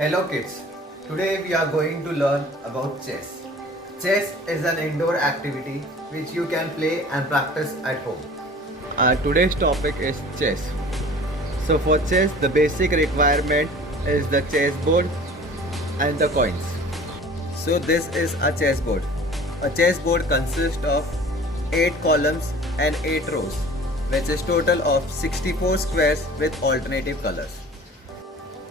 Hello kids, today we are going to learn about chess. Chess is an indoor activity which you can play and practice at home. Today's topic is chess. So for chess the basic requirement is the chessboard and the coins. So this is a chessboard. A chessboard consists of 8 columns and 8 rows, which is total of 64 squares with alternative colors.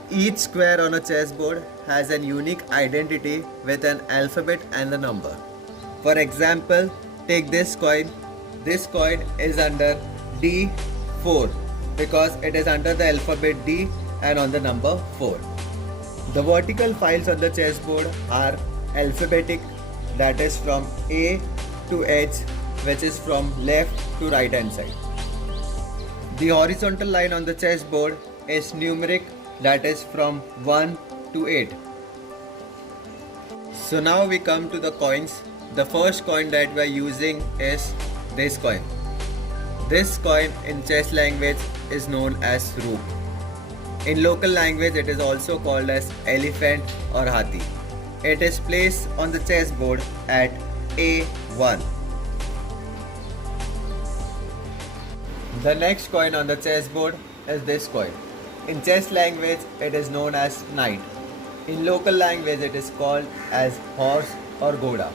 Each square on a chessboard has a unique identity with an alphabet and a number. For example, take this coin. This coin is under D4 because it is under the alphabet D and on the number 4. The vertical files on the chessboard are alphabetic, that is from A to H, which is from left to right hand side. The horizontal line on the chessboard is numeric, that is from 1 to 8. So now we come to the coins. The first coin that we are using is this coin. This coin in chess language is known as rook. In local language it is also called as elephant or hathi. It is placed on the chessboard at A1. The next coin on the chessboard is this coin. In chess language it is known as knight. In local language it is called as horse or ghoda.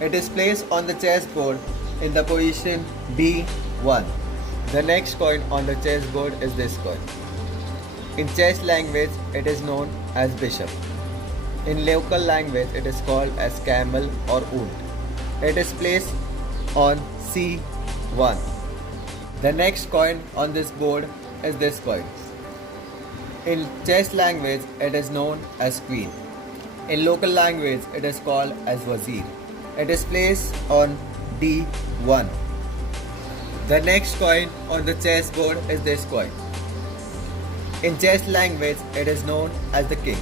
It is placed on the chessboard in the position B1. The next coin on the chessboard is this coin. In chess language it is known as bishop. In local language it is called as camel or oont. It is placed on C1. The next coin on this board is this coin. In chess language it is known as queen. In local language it is called as wazir. It is placed on D1. The next coin on the chessboard is this coin. In chess language it is known as the king.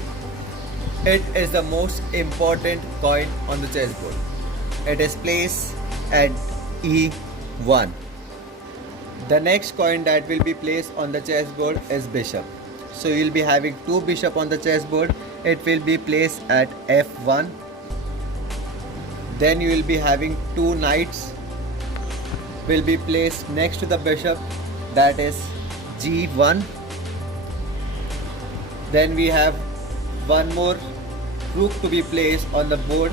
It is the most important coin on the chessboard. It is placed at E1. The next coin that will be placed on the chessboard is bishop. So you will be having 2 bishop on the chessboard. It will be placed at F1. Then you will be having 2 knights will be placed next to the bishop, that is G1. Then we have one more rook to be placed on the board,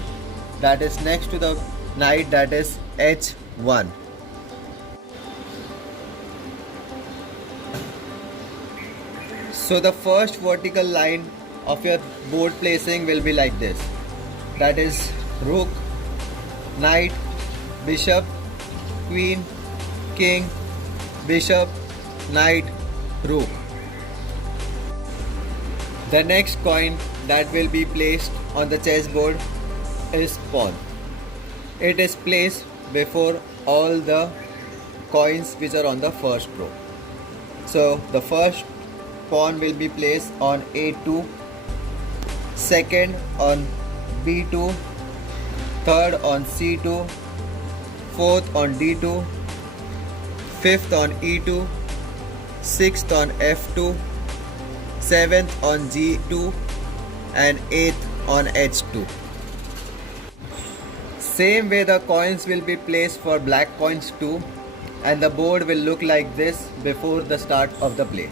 that is next to the knight, that is H1. So the first vertical line of your board placing will be like this. That is rook, knight, bishop, queen, king, bishop, knight, rook. The next coin that will be placed on the chessboard is pawn. It is placed before all the coins which are on the first row. So the first pawn will be placed on A2, second on B2, third on C2, fourth on D2, fifth on E2, sixth on F2, seventh on G2 and eighth on H2. Same way the coins will be placed for black coins too, and the board will look like this before the start of the play.